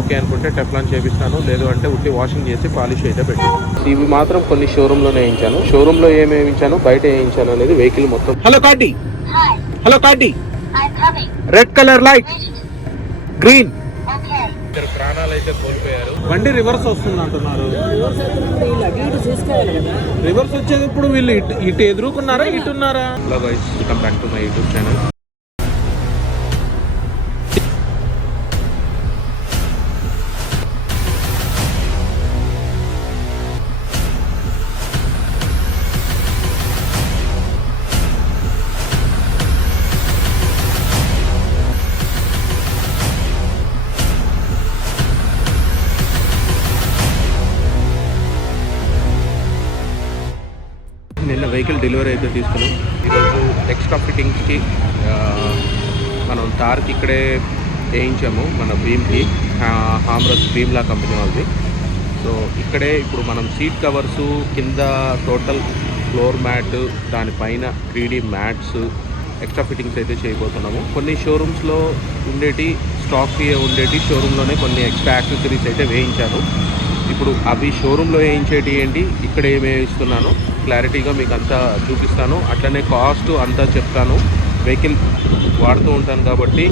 Okay అనుకుంటే Teflon చేపిస్తాను, లేదు అంటే ఉట్టి వాషింగ్ చేసి పాలిష్ అయితే పెట్టి. ఇవి మాత్రం కొన్ని షోరూంలోనే వేయించాను. షోరూంలో ఏమి వేయించాను, బయట వేయించాను అనేది వెహికల్ మొత్తం. Hello Cardy, hello Cardy, red colour light, green. ఇద్దరు ప్రాణాలు అయితే కోల్పోయారు. బండి రివర్స్ వస్తుంది అంటున్నారు. రివర్స్ వచ్చేటప్పుడు వీళ్ళు ఇటు ఎదుర్కొన్నారా, ఇటు ఉన్నారా? Hello guys, welcome back to my YouTube channel. నిన్న వెహికల్ డెలివరీ అయితే తీసుకున్నాం. ఈరోజు ఎక్స్ట్రా ఫిట్టింగ్స్కి మనం తార్కి ఇక్కడే వేయించాము, మన భీమ్కి, హామ్రస్ భీమ్లా కంపెనీ వాళ్ళది. సో ఇక్కడే ఇప్పుడు మనం సీట్ కవర్సు, కింద టోటల్ ఫ్లోర్ మ్యాట్, దానిపైన 3D మ్యాట్స్, ఎక్స్ట్రా ఫిట్టింగ్స్ అయితే చేయబోతున్నాము. కొన్ని షోరూమ్స్లో ఉండేటి, స్టాక్ ఉండేటి షోరూంలోనే కొన్ని ఎక్స్ట్రా యాక్సెసరీస్ అయితే వేయించాను. ఇప్పుడు అవి షోరూంలో వేయించేటి ఏంటి, ఇక్కడ ఏమి వేయిస్తున్నాను క్లారిటీగా మీకు అంతా చూపిస్తాను. అట్లనే కాస్ట్ అంతా చెప్తాను. వెహికల్ వాడుతూ ఉంటాను కాబట్టి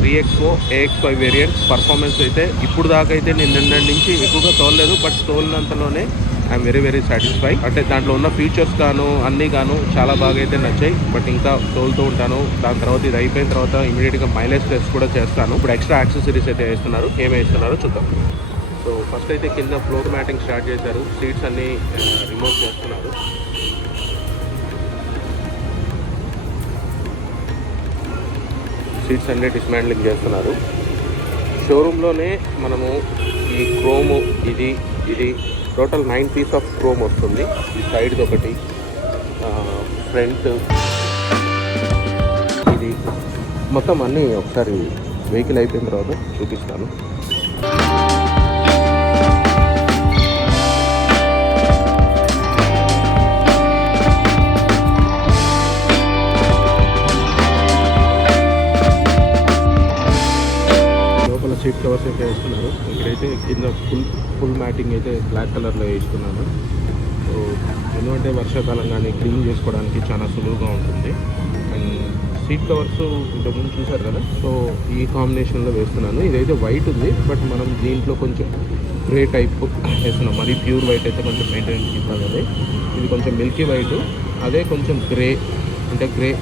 3XO AX5 వేరియంట్ పర్ఫార్మెన్స్ అయితే ఇప్పుడు దాకా అయితే నేను నిన్నటి నుంచి ఎక్కువగా తోలలేదు, బట్ తోలినంతలోనే ఐఎమ్ వెరీ వెరీ సాటిస్ఫై. అంటే దాంట్లో ఉన్న ఫీచర్స్ గాను అన్నీ గాను చాలా బాగా అయితే నచ్చాయి. బట్ ఇంకా తోలుతూ ఉంటాను. దాని తర్వాత ఇది అయిపోయిన తర్వాత ఇమీడియట్గా మైలేజ్ టెస్ట్ కూడా చేస్తాను. ఇప్పుడు ఎక్స్ట్రా యాక్సెసరీస్ అయితే వేస్తున్నారు, ఏమి వేస్తున్నారో చూద్దాం. సో ఫస్ట్ అయితే కింద ఫ్లోర్ మ్యాటింగ్ స్టార్ట్ చేశారు. సీట్స్ అన్నీ రిమూవ్ చేస్తున్నారు. సీట్స్ అన్నీ డిస్మాండ్లింగ్ చేస్తున్నారు. షోరూంలోనే మనము ఈ క్రోము, ఇది టోటల్ 9 పీస్ ఆఫ్ క్రోమ్ వస్తుంది. ఈ సైడ్ది ఒకటి, ఫ్రంట్, ఇది మొత్తం అన్నీ ఒకసారి వెహికల్ అయిపోయిన తర్వాత చూపిస్తాను. సీట్ కవర్స్ అయితే వేస్తున్నారు. ఇక్కడైతే కింద ఫుల్ మ్యాటింగ్ అయితే బ్లాక్ కలర్లో వేస్తున్నాను. సో ఎందుకంటే వర్షాకాలం కానీ క్లీన్ చేసుకోవడానికి చాలా సులువుగా ఉంటుంది. అండ్ సీట్ కవర్స్ ఇంతకుముందు చూసారు కదా, సో ఈ కాంబినేషన్లో వేస్తున్నాను. ఇదైతే వైట్ ఉంది, బట్ మనం దీంట్లో కొంచెం గ్రే టైప్ వేస్తున్నాం. మరి ప్యూర్ వైట్ అయితే కొంచెం మెయింటెనెన్స్ ఇస్తాం కదా. ఇది కొంచెం మిల్కీ వైట్, అదే కొంచెం గ్రే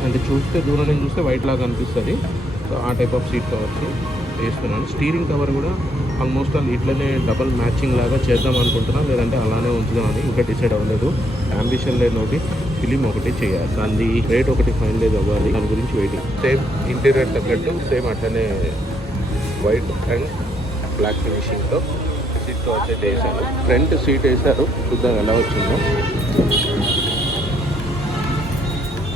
అంటే చూస్తే దూరం నుంచి చూస్తే వైట్ లాగా అనిపిస్తుంది. సో ఆ టైప్ ఆఫ్ సీట్ కవర్స్ వేస్తున్నాను. స్టీరింగ్ కవర్ కూడా ఆల్మోస్ట్ ఇట్లనే డబల్ మ్యాచింగ్ లాగా చేద్దాం అనుకుంటున్నాను, లేదంటే అలానే ఉంచుదామని ఇంకా డిసైడ్ అవ్వలేదు. అంబిషన్ లేని ఒకటి ఫిలిం ఒకటి చేయాలి, దాన్ని రేట్ ఒకటి ఫైనలైజ్ అవ్వాలి. దాని గురించి వెయిటింగ్. సేమ్ ఇంటీరియర్ తగ్గట్టు సేమ్ అట్లనే వైట్ అండ్ బ్లాక్ ఫినిషింగ్తో సీట్ కవర్స్ అయితే వేసాను. ఫ్రంట్ సీట్ వేసారు, చూద్దాం ఎలా వచ్చిందో.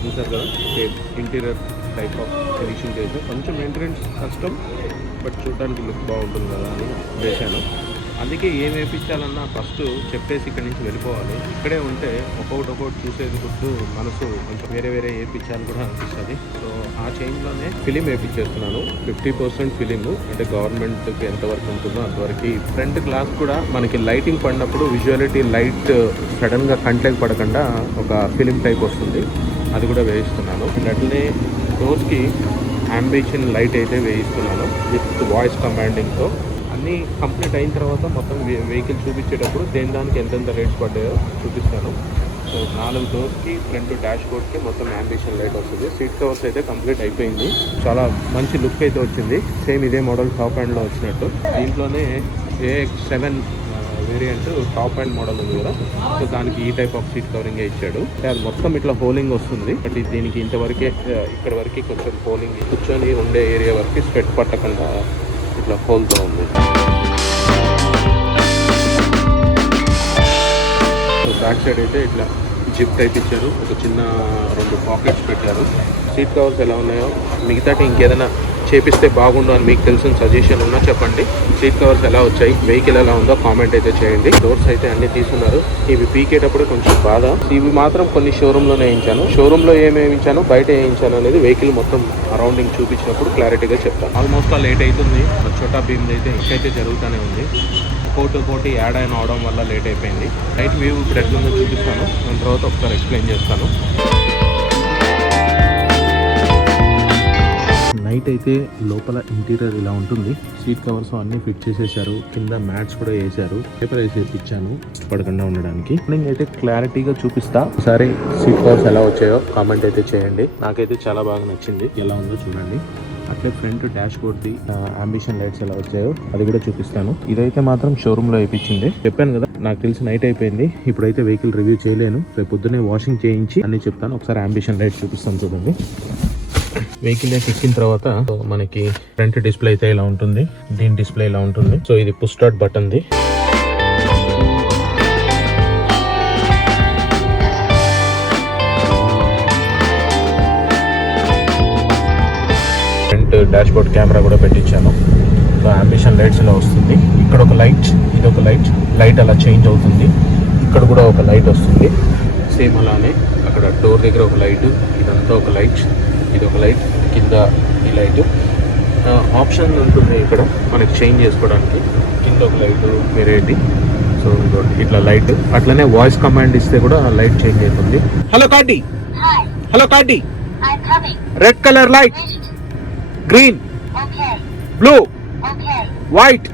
చూసారు కదా, same interior type of finishing చేసి కొంచెం మెయింటెనెన్స్ కష్టం, బట్ చూడడానికి లుక్ బాగుంటుంది కదా అని వేసాను. అందుకే ఏం వేయించాలన్నా ఫస్ట్ చెప్పేసి ఇక్కడి నుంచి వెళ్ళిపోవాలి. ఇక్కడే ఉంటే ఒక్కొక్కటి చూసేది గుర్తు మనసు కొంచెం వేరే వేయించాలని కూడా అనిపిస్తుంది. సో ఆ చేంజ్లోనే ఫిలిం వేయించేస్తున్నాను. 50% ఫిలిం, అంటే గవర్నమెంట్కి ఎంతవరకు ఉంటుందో అంతవరకు. ఫ్రంట్ గ్లాస్ కూడా మనకి లైటింగ్ పడినప్పుడు విజువాలిటీ లైట్ సడన్గా కంట్లోకి పడకుండా ఒక ఫిలిం టైప్ వస్తుంది, అది కూడా వేయిస్తున్నాను. అట్లనే డోర్స్కి అంబిషన్ లైట్ అయితే వేయిస్తున్నాను విత్ వాయిస్ కమాండింగ్తో. అన్నీ కంప్లీట్ అయిన తర్వాత మొత్తం వెహికల్ చూపించేటప్పుడు దానికి ఎంతెంత రేట్స్ పడ్డాయో చూపిస్తాను. సో 4 డోర్స్కి, ఫ్రంట్ డాష్ బోర్డ్కి మొత్తం అంబిషన్ లైట్ వస్తుంది. సీట్ కవర్స్ అయితే కంప్లీట్ అయిపోయింది. చాలా మంచి లుక్ అయితే వచ్చింది. సేమ్ ఇదే మోడల్ టాప్ హ్యాండ్లో వచ్చినట్టు. దీంట్లోనే AX7 variant top hand model ఉంది కదా, సో దానికి ఈ టైప్ ఆఫ్ సీట్ కవరింగ్ ఇచ్చాడు. అది మొత్తం ఇట్లా హోలింగ్ వస్తుంది, బట్ దీనికి ఇంతవరకే ఇక్కడ వరకు కొంచెం హోలింగ్, కూర్చొని ఉండే ఏరియా వరకు స్వెట్ పట్టకుండా ఇట్లా హోల్తో ఉంది. సో బ్యాక్ సైడ్ అయితే ఇట్లా జిప్ టైప్ ఇచ్చారు, ఒక చిన్న 2 పాకెట్స్ పెట్టారు. సీట్ కవర్స్ ఎలా ఉన్నాయో మిగతాటి ఇంకేదైనా చేపిస్తే బాగుండు అని మీకు తెలిసిన సజెషన్ ఉన్నా చెప్పండి. సీట్ కవర్స్ ఎలా వచ్చాయి, వెహికల్ ఎలా ఉందో కామెంట్ అయితే చేయండి. డోర్స్ అయితే అన్ని తీసుకున్నారు. ఇవి పీకేటప్పుడు కొంచెం బాధ. ఇవి మాత్రం కొన్ని షోరూంలోనే వేయించాను. షోరూంలో ఏమి వేయించాను, బయట వేయించాను అనేది వెహికల్ మొత్తం అరౌండింగ్ చూపించినప్పుడు క్లారిటీగా చెప్తాను. ఆల్మోస్ట్ లేట్ అవుతుంది. చోటా భీమ్ అయితే ఇంకైతే జరుగుతూనే ఉంది. కోటి యాడ్ అయిన అవడం వల్ల లేట్ అయిపోయింది. నైట్ వ్యూ ఇప్పుడు ఎట్లుందో చూపిస్తాను, దాని తర్వాత ఒకసారి ఎక్స్ప్లెయిన్ చేస్తాను. నైట్ అయితే లోపల ఇంటీరియర్ ఇలా ఉంటుంది. సీట్ కవర్స్ అన్ని ఫిట్ చేసేసారు. కింద మ్యాట్స్ కూడా వేసారు. పేపర్ వేసి ఇచ్చాను పడకుండా ఉండడానికి. మార్నింగ్ అయితే క్లారిటీగా చూపిస్తా. ఒకసారి సీట్ కవర్స్ ఎలా వచ్చాయో కామెంట్ అయితే చేయండి. నాకైతే చాలా బాగా నచ్చింది. ఎలా ఉందో చూడండి. అట్లే front dash board the ambition lights ఎలా వచ్చాయో అది కూడా చూపిస్తాను. ఇదైతే మాత్రం షోరూమ్ లో వేయించింది. చెప్పాను కదా, నాకు తెలిసి నైట్ అయిపోయింది. ఇప్పుడైతే వెహికల్ రివ్యూ చేయలేను. రేపు పొద్దున్నే వాషింగ్ చేయించి అన్ని చెప్తాను. ఒకసారి అంబిషన్ లైట్ చూపిస్తాను చూడండి. వెహికల్ ఎక్కిన తర్వాత మనకి ఫ్రంట్ డిస్ప్లే అయితే ఇలా ఉంటుంది. దీని డిస్ప్లే ఇలా ఉంటుంది. సో ఇది push start button the. Front dash board camera కూడా పెట్టించాను. సో అంబిషన్ లైట్స్ ఇలా వస్తుంది. ఇక్కడ ఒక లైట్, ఇది ఒక లైట్ అలా చేంజ్ అవుతుంది. ఇక్కడ కూడా ఒక లైట్ వస్తుంది. సేమ్ అలానే అక్కడ డోర్ దగ్గర ఒక లైట్, ఇదంతా ఒక లైట్, ఇది ఒక లైట్, కింద ఈ లైట్. ఆప్షన్ ఉంటుంది ఇక్కడ మనకి చేంజ్ చేసుకోవడానికి. కింద ఒక లైట్ వేరేది. సో ఇట్లా లైట్. అట్లనే వాయిస్ కమాండ్ ఇస్తే కూడా లైట్ చేంజ్ అవుతుంది. Hello Cardy, hello Cardy, red colour light, green, blue, white.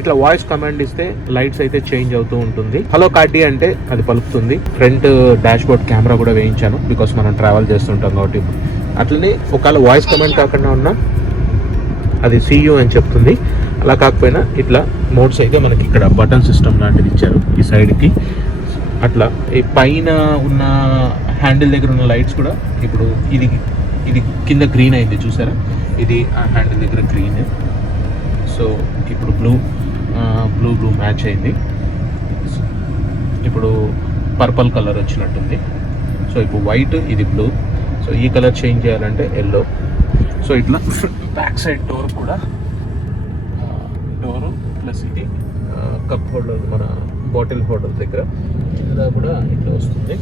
ఇట్లా వాయిస్ కమాండ్ ఇస్తే లైట్స్ అయితే చేంజ్ అవుతూ ఉంటుంది. హలో కార్డీ అంటే అది పలుకుతుంది. ఫ్రంట్ డాష్ బోర్డ్ కెమెరా కూడా వేయించాను, బికాస్ మనం ట్రావెల్ చేస్తుంటాం కాబట్టి. అట్లనే ఒకవేళ వాయిస్ కమాండ్ కాకుండా ఉన్నా అది సీయూ అని చెప్తుంది. అలా కాకపోయినా ఇట్లా మోడ్స్ అయితే మనకి ఇక్కడ బటన్ సిస్టమ్ లాంటిది ఇచ్చారు ఈ సైడ్కి. అట్లా ఈ పైన ఉన్న హ్యాండిల్ దగ్గర ఉన్న లైట్స్ కూడా ఇప్పుడు ఇది కింద గ్రీన్ అయింది చూసారా, ఇది ఆ హ్యాండిల్ దగ్గర గ్రీన్. సో ఇప్పుడు బ్లూ మ్యాచ్ అయింది. ఇప్పుడు పర్పుల్ కలర్ వచ్చినట్టుంది. సో ఇప్పుడు వైట్, ఇది బ్లూ. సో ఈ కలర్ చేంజ్ చేయాలంటే ఎల్లో. సో ఇట్లా బ్యాక్ సైడ్ డోర్ కూడా డోరు ప్లస్ ఇది కప్ హోల్డర్, మన బాటిల్ హోల్డర్ దగ్గర ఇలా కూడా ఇట్లా వస్తుంది.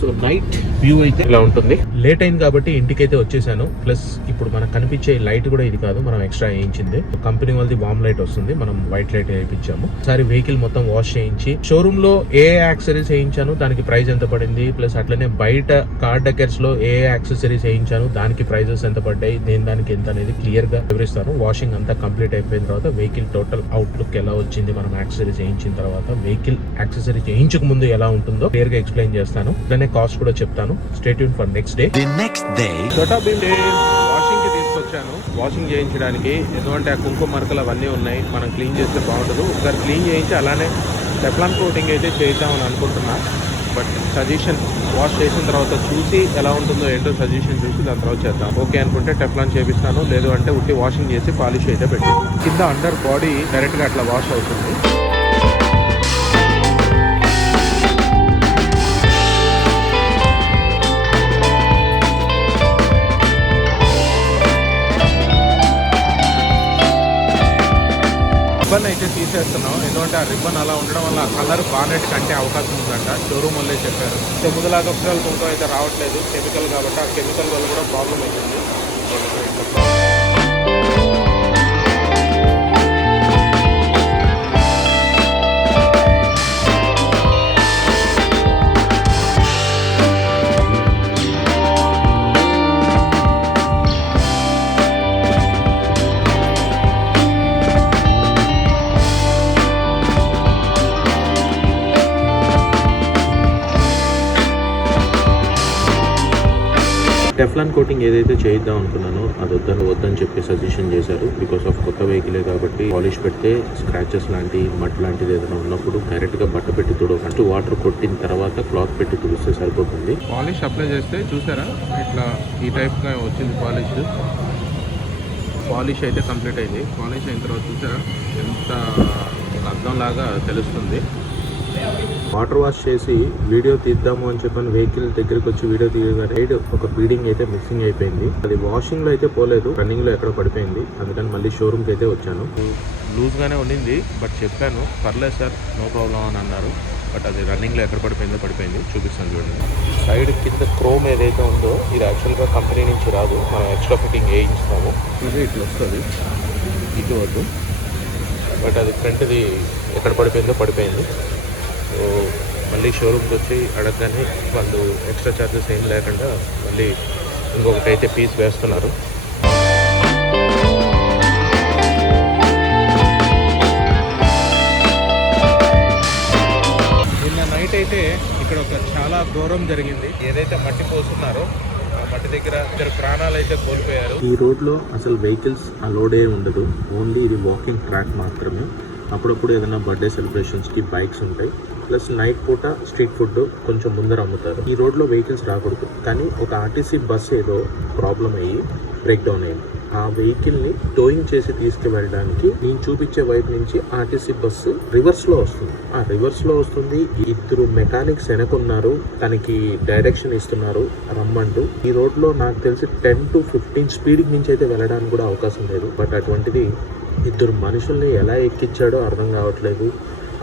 సో నైట్ వ్యూ అయితే ఇలా ఉంటుంది. లేట్ అయింది కాబట్టి ఇంటికైతే వచ్చేసాను. ప్లస్ ఇప్పుడు మనకు కనిపించే లైట్ కూడా ఇది కాదు, మనం ఎక్స్ట్రా వేయించింది. కంపెనీ వాళ్ళది వామ్ లైట్ వస్తుంది, మనం వైట్ లైట్ వేయించాము. ఒకసారి వెహికల్ మొత్తం వాష్ చేయించి షోరూమ్ లో ఏ యాక్సెసరీస్ వేయించాను, దానికి ప్రైస్ ఎంత పడింది, ప్లస్ అట్లనే బయట కార్ డెకర్స్ లో ఏ యాక్సెసరీస్ వేయించాను, దానికి ప్రైజెస్ ఎంత పడ్డాయి, దానికి ఎంత అనేది క్లియర్ గా వివరిస్తాను. వాషింగ్ అంతా కంప్లీట్ అయిపోయిన తర్వాత వెహికల్ టోటల్ అవుట్లుక్ ఎలా వచ్చింది, మనం యాక్సెసరీస్ వేయించిన తర్వాత వెహికల్ యాక్సెసరీస్ వేయించక ముందు ఎలా ఉంటుందో క్లియర్ గా ఎక్స్ప్లెయిన్ చేస్తాను. కాస్ట్ కూడా చెప్తాను. Stay tune for next day. Chhota Bheem washing కి తీసుకొచ్చాను. వాషింగ్ చేయించడానికి ఎందుకంటే ఆ కుంకుమ మరకలు అవన్నీ ఉన్నాయి, మనం క్లీన్ చేస్తే బాగుండదు. ఒకసారి క్లీన్ చేయించి అలానే టెఫ్లాన్ కోటింగ్ అయితే చేద్దామని అనుకుంటున్నా. బట్ సజెషన్ వాష్ చేసిన తర్వాత చూసి ఎలా ఉంటుందో ఏంటో సజెషన్ చూసి దాని తర్వాత చేద్దాం. ఓకే అనుకుంటే టెఫ్లాన్ చేపిస్తాను, లేదు అంటే ఉట్టి వాషింగ్ చేసి పాలిష్ అయితే పెట్టి కింద అండర్ బాడీ డైరెక్ట్ గా అట్లా వాష్ అవుతుంది. రిబ్బన్ అయితే తీసేస్తున్నాం, ఎందుకంటే ఆ రిబ్బన్ అలా ఉండడం వల్ల ఆ కలర్ బానెట్ కంటే అవకాశం ఉందంట. షోరూమ్ వల్లే చెప్పారు. సో ముందులాగా అక్షరాలు కుంకుమ అయితే రావట్లేదు, కెమికల్ కాబట్టి. ఆ కెమికల్ వల్ల కూడా ప్రాబ్లం అవుతుంది. టెఫ్లాన్ కోటింగ్ ఏదైతే చేద్దాం అనుకున్నానో అది వద్దని చెప్పి సజెషన్ చేశారు. బికాస్ ఆఫ్ కొత్త వెహికలే కాబట్టి పాలిష్ పెడితే స్క్రాచెస్ లాంటి మట్ లాంటిది ఏదైనా ఉన్నప్పుడు డైరెక్ట్గా బట్ట పెట్టి ఫస్ట్ వాటర్ కొట్టిన తర్వాత క్లాత్ పెట్టి తుడిస్తే సరిపోతుంది. పాలిష్ అప్లై చేస్తే చూసారా ఇట్లా ఈ టైప్గా వచ్చింది పాలిష్ అయితే కంప్లీట్ అయింది. పాలిష్ అయిన తర్వాత చూసారా ఎంత అద్దం లాగా తెలుస్తుంది. వాటర్ వాష్ చేసి వీడియో తీద్దాము అని చెప్పని వెహికల్ దగ్గరికి వచ్చి వీడియో తీయగా రైడ్ ఒక బీడింగ్ అయితే మిస్సింగ్ అయిపోయింది. అది వాషింగ్ లో అయితే పోలేదు, రన్నింగ్ లో ఎక్కడో పడిపోయింది. అందుకని మళ్ళీ షోరూమ్ కి అయితే వచ్చాను. లూజ్ గానే ఉండింది, బట్ చెప్పాను పర్లేదు సార్ నో ప్రాబ్లం అని అన్నారు. బట్ అది రన్నింగ్ లో ఎక్కడ పడిపోయింది చూపిస్తాను చూడండి. సైడ్ కింద క్రోమ్ ఏదైతే ఉందో ఇది యాక్చువల్గా కంపెనీ నుంచి రాదు, మనం ఎక్స్ట్రా ఫిట్టింగ్ వేయించుతాము. ఇది ఇట్లా వస్తుంది, ఇటు వద్దు, బట్ అది ఫ్రంట్ది ఎక్కడ పడిపోయింది. సో మళ్ళీ షోరూమ్కి వచ్చి అడగగానే వాళ్ళు ఎక్స్ట్రా ఛార్జెస్ ఏం లేకుండా మళ్ళీ ఇంకొకటి అయితే పీస్ వేస్తున్నారు. నిన్న నైట్ అయితే ఇక్కడ ఒక చాలా ఘోరం జరిగింది. ఏదైతే మట్టి పోస్తున్నారో ఆ మట్టి దగ్గర ఇద్దరు ప్రాణాలు అయితే కోల్పోయారు. ఈ రోడ్లో అసలు వెహికల్స్ అలోడే ఉండదు, ఓన్లీ ఇది వాకింగ్ ట్రాక్ మాత్రమే. అప్పుడప్పుడు ఏదైనా బర్త్డే సెలబ్రేషన్స్కి బైక్స్ ఉంటాయి, ప్లస్ నైట్ పూట స్ట్రీట్ ఫుడ్ కొంచెం ముందర అమ్ముతారు. ఈ రోడ్లో వెహికల్స్ రాకూడదు, కానీ ఒక ఆర్టీసీ బస్ ఏదో ప్రాబ్లం అయ్యి బ్రేక్ డౌన్ అయింది. ఆ వెహికల్ని టోయింగ్ చేసి తీసుకువెళ్ళడానికి నేను చూపించే వైపు నుంచి ఆర్టీసీ బస్సు రివర్స్లో వస్తుంది. ఇద్దరు మెకానిక్స్ వెనకున్నారు, తనకి డైరెక్షన్ ఇస్తున్నారు రమ్మంటూ. ఈ రోడ్లో నాకు తెలిసి 10 to 15 స్పీడ్ నుంచి అయితే వెళ్ళడానికి కూడా అవకాశం లేదు. బట్ అటువంటిది ఇద్దరు మనుషుల్ని ఎలా ఎక్కించాడో అర్థం కావట్లేదు.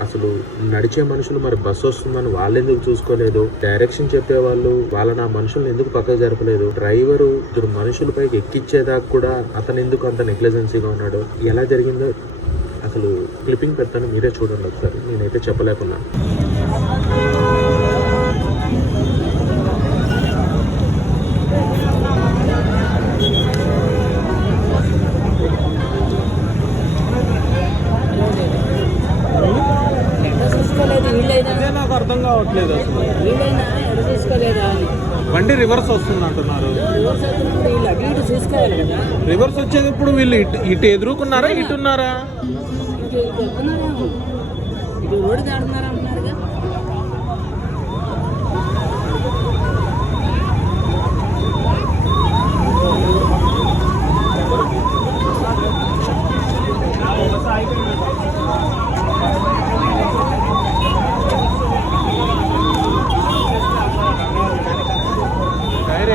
అసలు నడిచే మనుషులు మరి బస్సు వస్తుందని వాళ్ళెందుకు చూసుకోలేదు, డైరెక్షన్ చెప్పేవాళ్ళు వాళ్ళని ఆ మనుషుల్ని ఎందుకు పక్కకు జరపలేదు, డ్రైవరు ఇద్దరు మనుషులపైకి ఎక్కించేదాకా కూడా అతను ఎందుకు అంత నెగ్లిజెన్సీగా ఉన్నాడు, ఎలా జరిగిందో అసలు క్లిప్పింగ్ పెడతాను, మీరే చూడండి ఒకసారి. నేనైతే చెప్పలేకున్నాను. నాకు అర్థం కావట్లేదు అసలు. బండి రివర్స్ వస్తుంది అంటున్నారు. రివర్స్ వచ్చేటప్పుడు వీళ్ళు ఇటు ఎదురుకున్నారా ఇటున్నారా?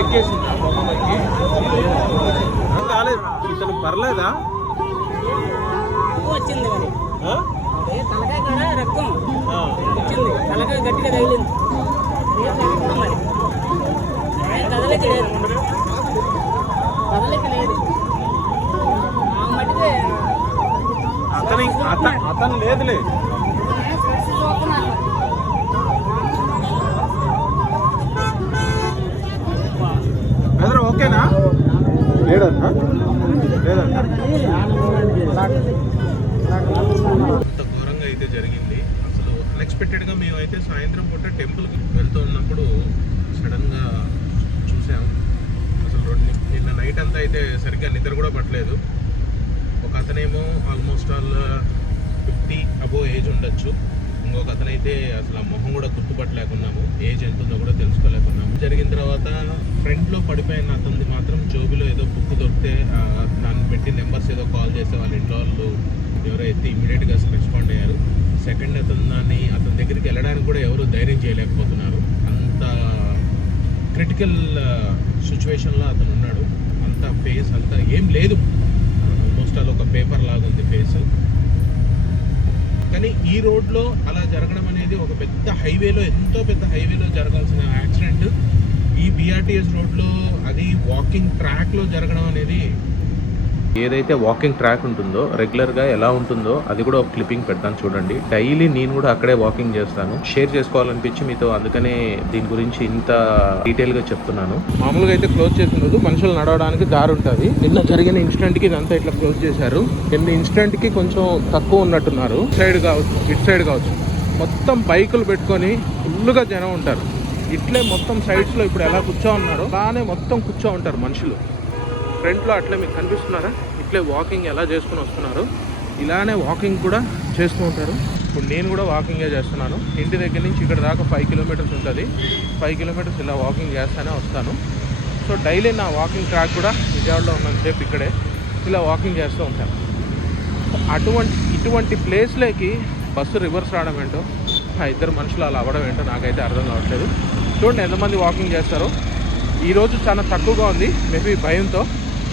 ఎక్కేసిందా బొమ్మకి? కాలేదు, ఇతను పర్లేదా? వచ్చింది తలకాయ కూడా రక్తం వచ్చింది, తలకాయ గట్టిగా తగిలింది. కదలిక లేదు ఆ మట్టికి అతను లేదులే. బ్రదర్ ఓకేనా? లేదంట అంత ఘోరంగా అయితే జరిగింది. అసలు అన్ఎక్స్పెక్టెడ్గా మేమైతే సాయంత్రం పూట టెంపుల్కి వెళ్తూ ఉన్నప్పుడు సడన్గా చూసాం. అసలు నిన్న నైట్ అంతా అయితే సరిగ్గా నిద్ర కూడా పట్టలేదు. ఒక అతనేమో ఆల్మోస్ట్ ఆల్ 50 అబోవ్ ఏజ్ ఉండొచ్చు, ఇంకొక అతనైతే అసలు ఆ మొహం కూడా గుర్తుపట్టలేకున్నాము, ఏజ్ ఎంత ఉందో కూడా తెలుసుకోలేకున్నాము. జరిగిన తర్వాత ఫ్రంట్లో పడిపోయిన అతనిది మాత్రం జోబిలో ఏదో బుక్ దొరికితే దాన్ని పెట్టి నెంబర్స్ ఏదో కాల్ చేస్తే వాళ్ళ ఇంట్లో వాళ్ళు ఎవరైతే ఇమీడియట్గా రెస్పాండ్ అయ్యారు. సెకండ్ అతని దగ్గరికి వెళ్ళడానికి కూడా ఎవరు ధైర్యం చేయలేకపోతున్నారు. అంత క్రిటికల్ సిచ్యువేషన్లో అతను ఉన్నాడు. అంత ఫేస్ అంతా ఏం లేదు, ఆల్మోస్ట్ ఆల్ ఒక పేపర్ లాగా ఉంది ఫేస్. కానీ ఈ రోడ్లో అలా జరగడం అనేది ఒక పెద్ద హైవేలో, ఎంతో పెద్ద హైవేలో జరగాల్సిన యాక్సిడెంట్ ఈ బీఆర్టీఎస్ రోడ్లో, అది వాకింగ్ ట్రాక్లో జరగడం అనేది. ఏదైతే వాకింగ్ ట్రాక్ ఉంటుందో రెగ్యులర్గా ఎలా ఉంటుందో అది కూడా ఒక క్లిప్పింగ్ పెడతాను చూడండి. డైలీ నేను కూడా అక్కడే వాకింగ్ చేస్తాను, షేర్ చేసుకోవాలనిపించి మీతో అందుకనే దీని గురించి ఇంత డీటెయిల్గా చెప్తున్నాను. మామూలుగా అయితే క్లోజ్ చేసినది, మనుషులు నడవడానికి దారి ఉంటుంది. నిన్న జరిగిన ఇన్సిడెంట్కి ఇదంతా ఇట్లా క్లోజ్ చేశారు. నిన్న ఇన్సిడెంట్కి కొంచెం తక్కువ ఉన్నట్టున్నారు, ఇటు సైడ్ కావచ్చు. మొత్తం బైకులు పెట్టుకొని ఫుల్గా జనం ఉంటారు. ఇట్లే మొత్తం సైడ్స్లో ఇప్పుడు ఎలా కూర్చో ఉన్నారో అలానే మొత్తం కూర్చో ఉంటారు మనుషులు. ఫ్రంట్లో అట్లే మీకు కనిపిస్తున్నారా, ఇట్లే వాకింగ్ ఎలా చేసుకుని వస్తున్నారు, ఇలానే వాకింగ్ కూడా చేస్తూ ఉంటారు. ఇప్పుడు నేను కూడా వాకింగే చేస్తున్నాను. ఇంటి దగ్గర నుంచి ఇక్కడ దాకా 5 కిలోమీటర్స్ ఉంటుంది. 5 కిలోమీటర్స్ ఇలా వాకింగ్ చేస్తూనే వస్తాను. సో డైలీ నా వాకింగ్ ట్రాక్ కూడా విజయవాడలో ఉన్నంతసేపు ఇక్కడే ఇలా వాకింగ్ చేస్తూ ఉంటాను. ఇటువంటి ప్లేస్లోకి బస్సు రివర్స్ రావడం ఏంటో ఆ ఇద్దరు మనుషులు అలా అవ్వడం ఏంటో నాకైతే అర్థం కావట్లేదు. చూడండి ఎంతమంది వాకింగ్ చేస్తారో. ఈరోజు చాలా తక్కువగా ఉంది, మేబీ భయంతో.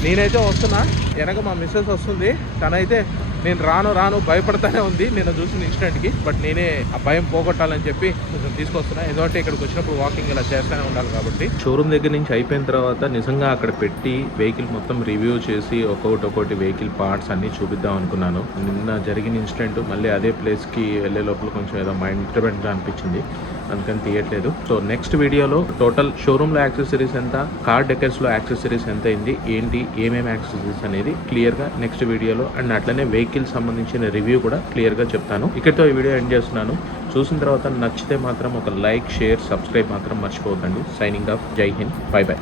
నేనైతే వస్తున్నా, వెనక మా మిస్సెస్ వస్తుంది. తనైతే నేను రాను భయపడతానే ఉంది నేను చూసిన ఇన్సిడెంట్కి. బట్ నేనే ఆ భయం పోగొట్టాలని చెప్పి కొంచెం తీసుకొస్తున్నా. ఎందుకంటే ఇక్కడికి వచ్చినప్పుడు వాకింగ్ ఇలా చేస్తూనే ఉండాలి కాబట్టి. షోరూమ్ దగ్గర నుంచి అయిపోయిన తర్వాత నిజంగా అక్కడ పెట్టి వెహికల్ మొత్తం రివ్యూ చేసి ఒక్కొక్కటి వెహికల్ పార్ట్స్ అన్నీ చూపిద్దాం అనుకున్నాను. నిన్న జరిగిన ఇన్సిడెంట్ మళ్ళీ అదే ప్లేస్కి వెళ్ళే లోపల కొంచెం ఏదో మైండ్ డిస్టర్బెన్స్గా అనిపించింది, అందుకని తీయట్లేదు. సో నెక్స్ట్ వీడియోలో టోటల్ షోరూమ్లో యాక్సెసరీస్ ఎంత, కార్ డెకర్స్లో యాక్సెసరీస్ ఎంత అయింది, ఏంటి ఏమేమి యాక్సెసరీస్ అనేది క్లియర్గా నెక్స్ట్ వీడియోలో, అండ్ అట్లనే వెహికల్ సంబంధించిన రివ్యూ కూడా క్లియర్గా చెప్తాను. ఇక్కడితో ఈ వీడియో ఎండ్ చేస్తున్నాను. చూసిన తర్వాత నచ్చితే మాత్రం ఒక లైక్, షేర్, సబ్స్క్రైబ్ మాత్రం మర్చిపోకండి. Signing off. జై హింద్. By by.